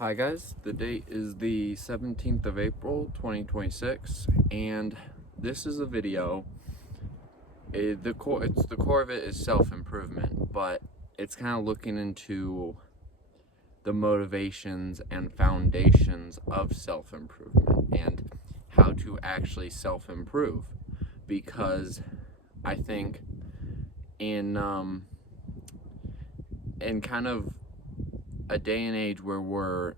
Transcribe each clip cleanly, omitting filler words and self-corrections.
Hi guys, the date is the 17th of April 2026 and this is a video. The core of it is self-improvement, but it's kind of looking into the motivations and foundations of self-improvement and how to actually self-improve, because I think in kind of a day and age where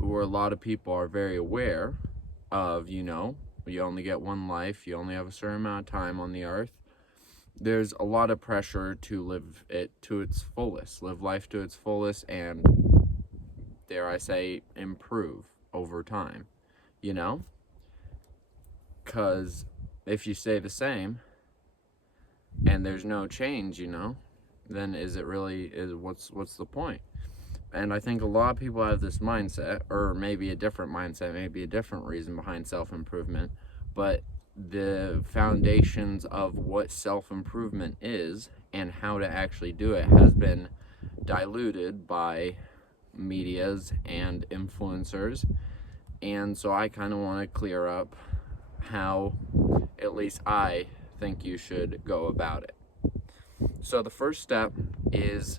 a lot of people are very aware of, you only get one life, you only have a certain amount of time on the earth. There's a lot of pressure to live it to its fullest, live life to its fullest, and dare I say, improve over time, you know? Because if you stay the same and there's no change, then what's the point? And I think a lot of people have this mindset, or maybe a different mindset, maybe a different reason behind self-improvement, but the foundations of what self-improvement is and how to actually do it has been diluted by medias and influencers. And so I kind of want to clear up how at least I think you should go about it. So the first step is,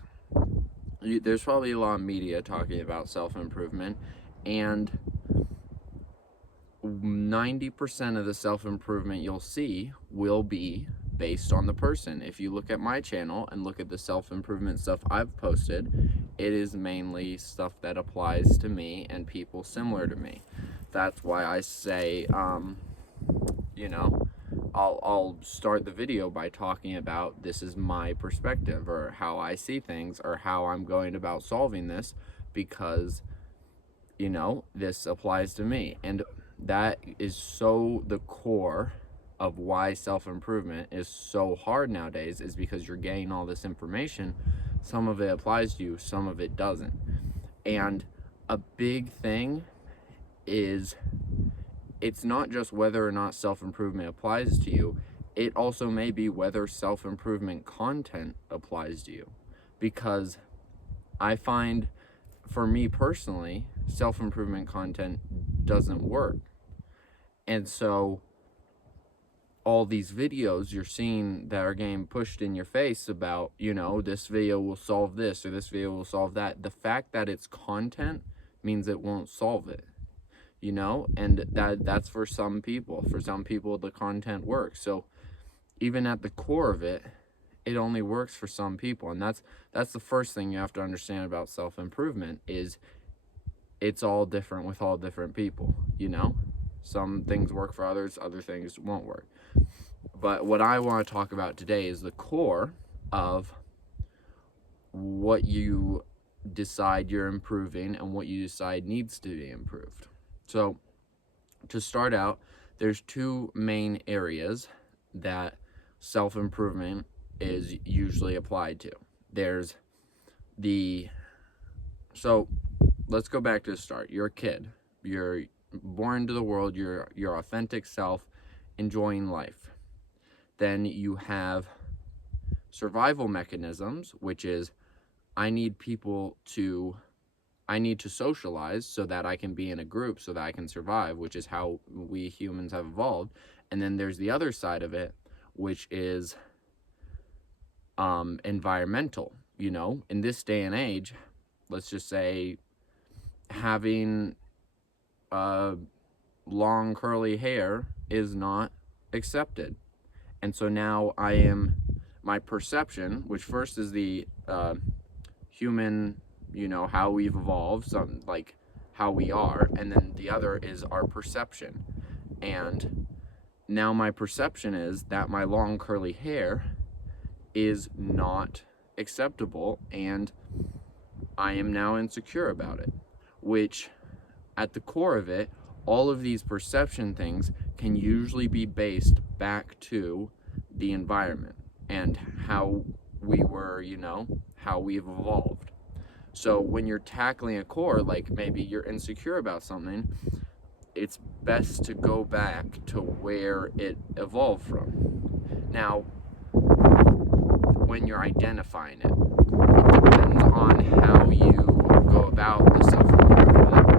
there's probably a lot of media talking about self-improvement, and 90% of the self-improvement you'll see will be based on the person. If you look at my channel and look at the self-improvement stuff I've posted, it is mainly stuff that applies to me and people similar to me. That's why I say, I'll start the video by talking about this is my perspective, or how I see things, or how I'm going about solving this, because this applies to me. And that is so the core of why self-improvement is so hard nowadays, is because you're getting all this information. Some of it applies to you, some of it doesn't. And a big thing is, it's not just whether or not self-improvement applies to you, it also may be whether self-improvement content applies to you. Because I find, for me personally, self-improvement content doesn't work. And so all these videos you're seeing that are getting pushed in your face about, this video will solve this or this video will solve that, the fact that it's content means it won't solve it. And that's for some people. For some people, the content works. So even at the core of it, it only works for some people. And that's the first thing you have to understand about self-improvement, is it's all different with all different people, Some things work for others, other things won't work. But what I want to talk about today is the core of what you decide you're improving and what you decide needs to be improved. So to start out, there's two main areas that self-improvement is usually applied to. So let's go back to the start. You're a kid. You're born into the world. You're your authentic self, enjoying life. Then you have survival mechanisms, which is, I need to socialize so that I can be in a group, so that I can survive, which is how we humans have evolved. And then there's the other side of it, which is environmental. In this day and age, let's just say having long curly hair is not accepted. And so now my perception, which first is the human, how we've evolved, something like how we are, and then the other is our perception. And now my perception is that my long curly hair is not acceptable, and I am now insecure about it, which at the core of it, all of these perception things can usually be based back to the environment and how we were, how we've evolved. So when you're tackling a core, like maybe you're insecure about something, it's best to go back to where it evolved from. Now, when you're identifying it, it depends on how you go about the self-improvement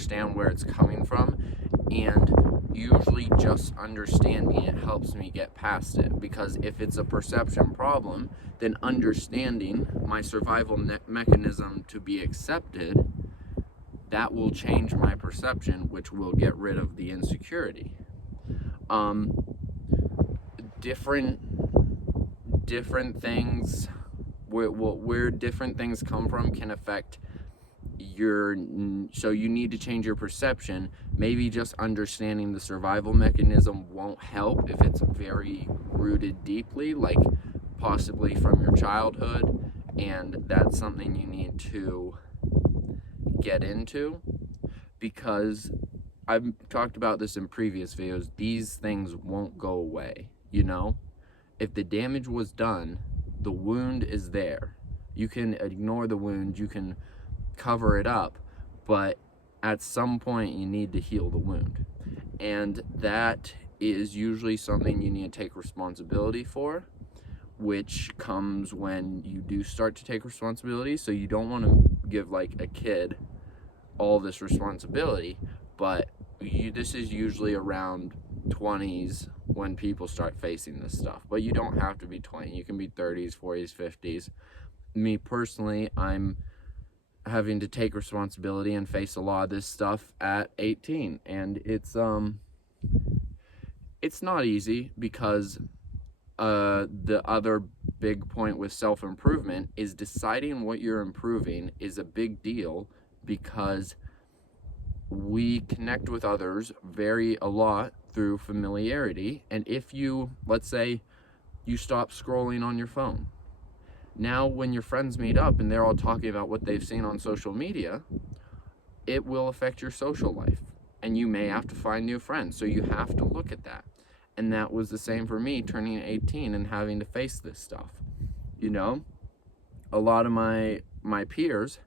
understand where it's coming from, and usually just understanding it helps me get past it, because if it's a perception problem, then understanding my survival mechanism to be accepted, that will change my perception, which will get rid of the insecurity. Different things, where different things come from can affect so you need to change your perception. Maybe just understanding the survival mechanism won't help if it's very rooted deeply, like possibly from your childhood, and that's something you need to get into, because I've talked about this in previous videos. These things won't go away, if the damage was done, the wound is there. You can ignore the wound, you can cover it up, but at some point you need to heal the wound, and that is usually something you need to take responsibility for, which comes when you do start to take responsibility. So you don't want to give like a kid all this responsibility, but this is usually around 20s when people start facing this stuff. But you don't have to be 20, you can be 30s, 40s, 50s. Me personally, I'm having to take responsibility and face a lot of this stuff at 18, and it's not easy, because the other big point with self-improvement is deciding what you're improving is a big deal, because we connect with others a lot through familiarity. And if you, let's say you stop scrolling on your phone, now when your friends meet up and they're all talking about what they've seen on social media, it will affect your social life, and you may have to find new friends. So you have to look at that. And that was the same for me turning 18 and having to face this stuff. A lot of my peers,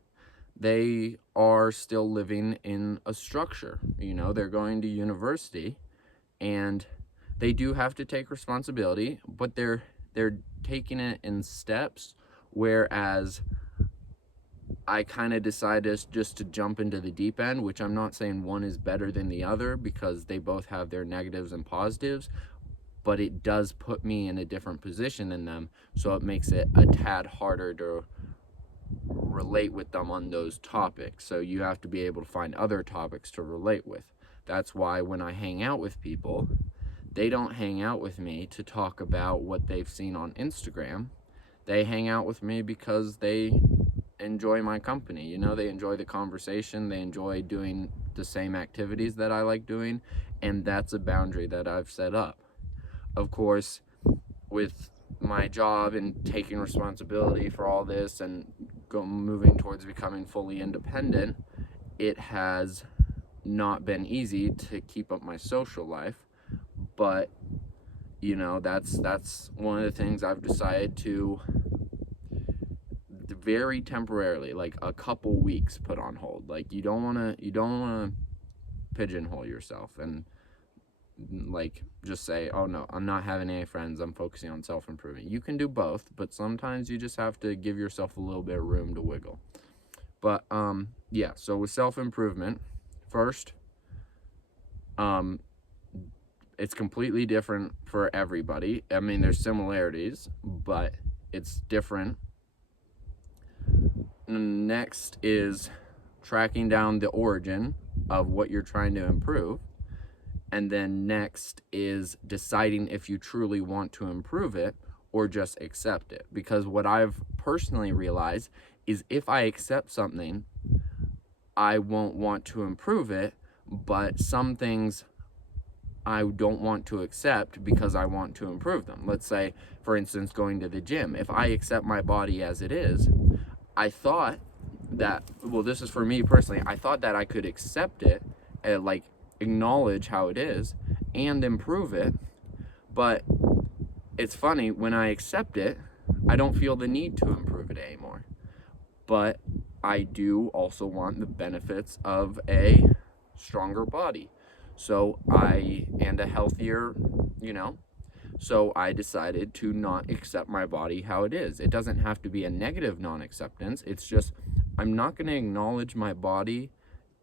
they are still living in a structure. They're going to university, and they do have to take responsibility, but they're taking it in steps, whereas I kind of decided just to jump into the deep end, which I'm not saying one is better than the other, because they both have their negatives and positives, but it does put me in a different position than them, so it makes it a tad harder to relate with them on those topics. So you have to be able to find other topics to relate with. That's why when I hang out with people, they don't hang out with me to talk about what they've seen on Instagram. They hang out with me because they enjoy my company. They enjoy the conversation, they enjoy doing the same activities that I like doing, and that's a boundary that I've set up. Of course, with my job and taking responsibility for all this and moving towards becoming fully independent, it has not been easy to keep up my social life. But that's one of the things I've decided to very temporarily, like a couple weeks, put on hold. Like you don't want to pigeonhole yourself and like just say, oh no, I'm not having any friends, I'm focusing on self-improvement. You can do both, but sometimes you just have to give yourself a little bit of room to wiggle. But yeah, so with self-improvement, first, it's completely different for everybody. I mean, there's similarities, but it's different. Next is tracking down the origin of what you're trying to improve. And then next is deciding if you truly want to improve it or just accept it. Because what I've personally realized is if I accept something, I won't want to improve it, but some things I don't want to accept because I want to improve them. Let's say, for instance, going to the gym. If I accept my body as it is, I thought that, well, this is for me personally, I thought that I could accept it, like acknowledge how it is and improve it. But it's funny, when I accept it, I don't feel the need to improve it anymore. But I do also want the benefits of a stronger body. And a healthier, so I decided to not accept my body how it is. It doesn't have to be a negative non-acceptance. It's just, I'm not going to acknowledge my body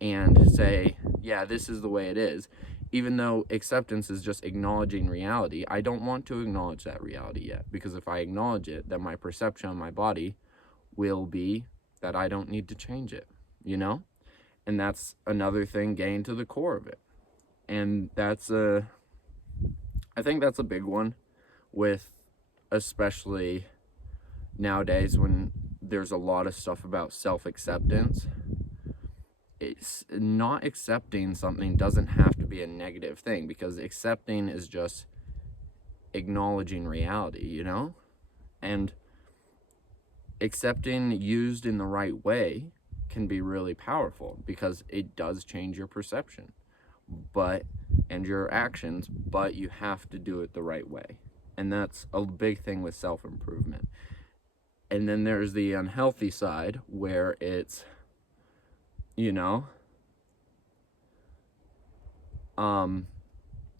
and say, yeah, this is the way it is. Even though acceptance is just acknowledging reality, I don't want to acknowledge that reality yet, because if I acknowledge it, then my perception of my body will be that I don't need to change it, you know? And that's another thing, getting to the core of it. And I think that's a big one, with especially nowadays when there's a lot of stuff about self-acceptance. It's not accepting something doesn't have to be a negative thing, because accepting is just acknowledging reality, you know? And accepting used in the right way can be really powerful, because it does change your perception and your actions, but you have to do it the right way. And that's a big thing with self-improvement. And then there's the unhealthy side, where it's, you know,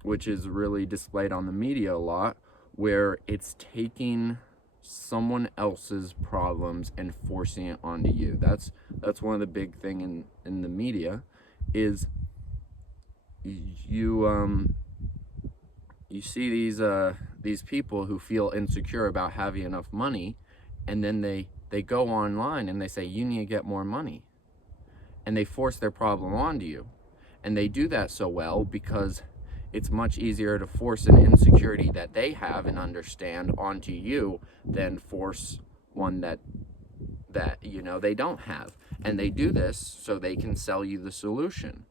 which is really displayed on the media a lot, where it's taking someone else's problems and forcing it onto you. That's one of the big thing in the media, is you see these people who feel insecure about having enough money, and then they go online and they say, you need to get more money, and they force their problem onto you. And they do that so well because it's much easier to force an insecurity that they have and understand onto you than force one that you know they don't have. And they do this so they can sell you the solution.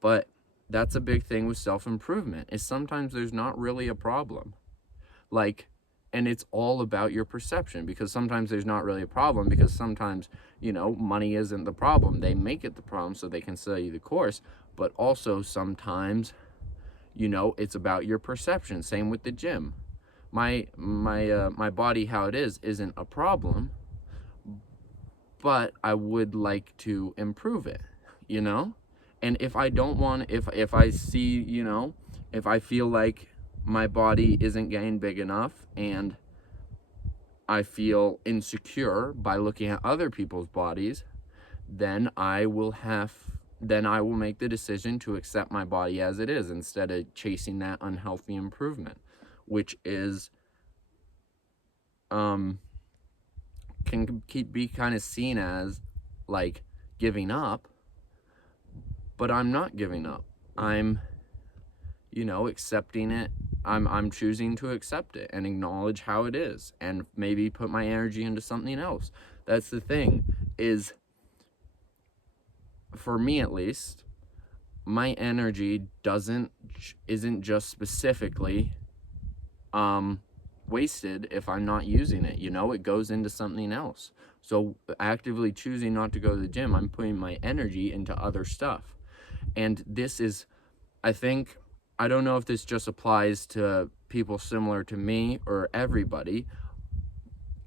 But that's a big thing with self-improvement, is sometimes there's not really a problem. And it's all about your perception, because sometimes there's not really a problem, because sometimes, you know, money isn't the problem. They make it the problem so they can sell you the course. But also sometimes, you know, it's about your perception. Same with the gym. My body, how it is, isn't a problem, but I would like to improve it, you know? And if I don't want, if I see, you know, if I feel like my body isn't getting big enough, and I feel insecure by looking at other people's bodies, then I will make the decision to accept my body as it is, instead of chasing that unhealthy improvement, which is can be kind of seen as like giving up. But I'm not giving up. I'm, you know, accepting it. I'm choosing to accept it and acknowledge how it is, and maybe put my energy into something else. That's the thing, is, for me at least, my energy isn't just specifically wasted if I'm not using it, you know? It goes into something else. So actively choosing not to go to the gym, I'm putting my energy into other stuff. And this is, I don't know if this just applies to people similar to me or everybody,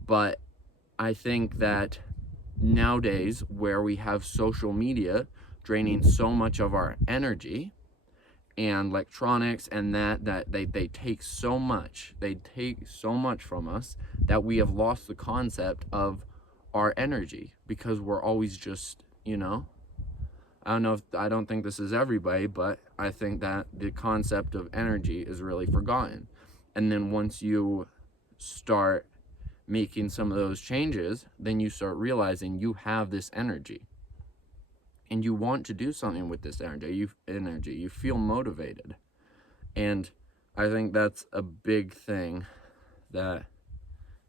but I think that nowadays, where we have social media draining so much of our energy, and electronics, and that they take so much from us, that we have lost the concept of our energy, because we're always just, you know, I don't think this is everybody, but I think that the concept of energy is really forgotten. And then once you start making some of those changes, then you start realizing you have this energy, and you want to do something with this energy. You feel motivated. And I think that's a big thing that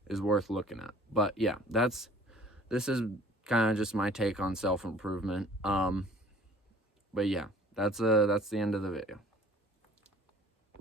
is worth looking at. But yeah, this is kind of just my take on self-improvement. But yeah, that's the end of the video.